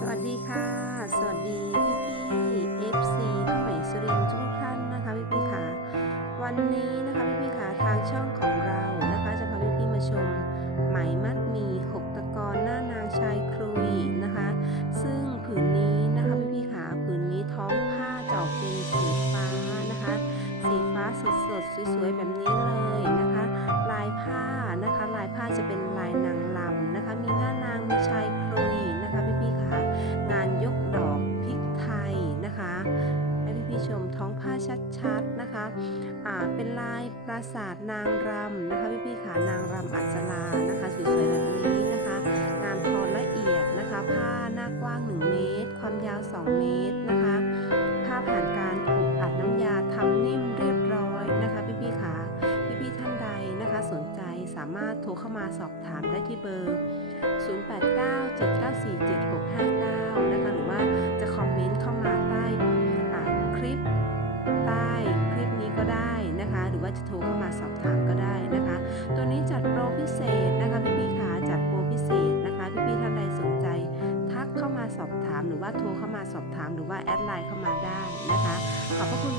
สวัสดีค่ะ สวัสดีพี่พี่ FC พี่ใหม่สุรินทร์ทุกท่านนะคะพี่พี่ค่ะ วันนี้นะคะพี่พี่ค่ะทางช่องของเรานะคะจะพาพี่พี่มาชมไหมมัดมีหกตะกอนหน้านางชายครุยนะคะ ซึ่งผืนนี้นะคะพี่พี่ค่ะผืนนี้ท้องผ้าจะออกเป็นสีฟ้านะคะ สีฟ้าสดๆสวยๆแบบนี้เลยนะคะ ลายผ้านะคะ ลายผ้าจะเป็น ชัดๆนะคะอ่าเป็นลายปราสาทนางรำนะคะพี่ๆค่ะนางรำอัศรานะคะสวยๆแบบนี้นะคะ งานทอละเอียดนะคะผ้าหน้ากว้าง 1 เมตร ความยาว 2 เมตรนะคะผ้าผ่านการอบอัดน้ำยาทำนิ่มเรียบร้อยนะคะพี่ๆค่ะพี่ๆท่านใดนะคะสนใจสามารถโทรเข้ามาสอบถามได้ที่เบอร์ 0897947 จะโทรเข้ามาสอบถามก็ได้นะคะ ตัวนี้จัดโปรพิเศษนะคะพี่พี่ขาจัดโปรพิเศษนะคะพี่พี่ท่านใดสนใจ ทักเข้ามาสอบถามหรือว่าโทรเข้ามาสอบถามหรือว่าแอดไลน์เข้ามาได้นะคะ ขอบพระคุณ